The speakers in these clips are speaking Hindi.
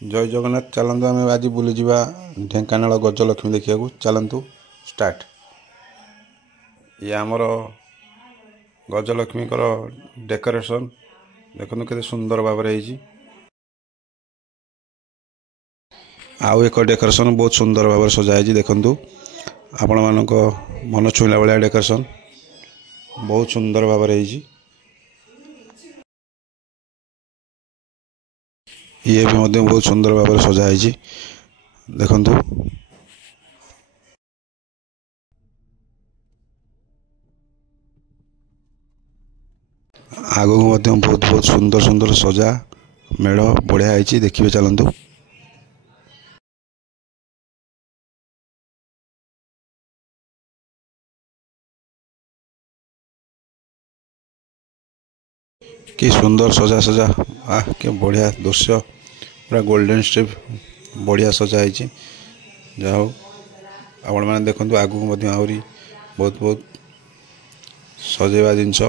जय जगन्नाथ। चलतु आम आज बुलीजा ढेंकानाल गजलक्ष्मी देखा चलतु स्टार्ट। ये आमर गजलक्ष्मी डेकोरेशन देखो के सुंदर भाव आउ एक डेकोरेशन बहुत सुंदर भाव सजाई देखु आपण मान मन छुईला भाया डेकोरेशन बहुत सुंदर भाव ये भी बहुत सुंदर भाव सजाई देखु। आगू बहुत बहुत सुंदर सुंदर सजा मेढ़ बढ़िया है देखिए चलतु। कि सुंदर सजा सजा के बढ़िया दृश्य पूरा गोल्डन स्ट्रिप बढ़िया सजाई जाओ आपण मैंने देखु आगू आहरी बहुत बहुत सजेवा जिनस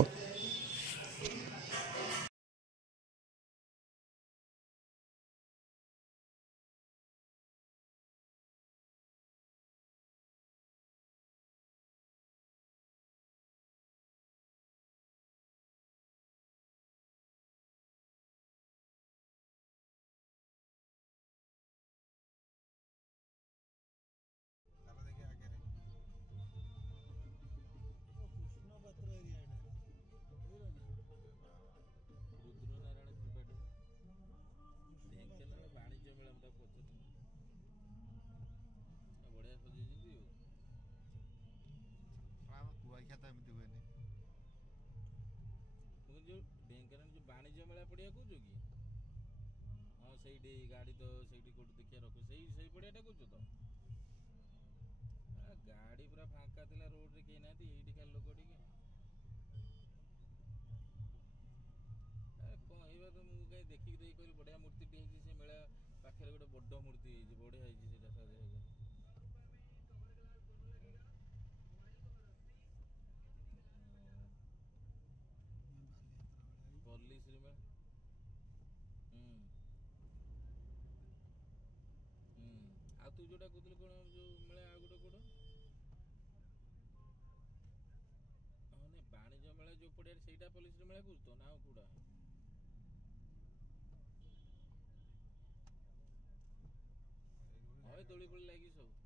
ढेंकानाल जो वाणिज्य मेला पड़िया कौच कि हाँ से गाड़ी तो से देखिए रख से पड़ियाटा कौच तो गाड़ी पूरा फांका थी रोड रे कहीं ना ये खाली लोक टे कहवा तो मुझे कहीं देखिक कहली बढ़िया मूर्ति से मेला पाखे गोटे बड़ मूर्ति बढ़िया पल्लीश्री में आ तू जोटा कहते कौन जो मेला आ गोटे कौट हाँ नहीं वाणिज्य मेला जो पड़िया से पल्लीश्री मेला कौच तो ना कौटा हाँ दोली फोली लगी सब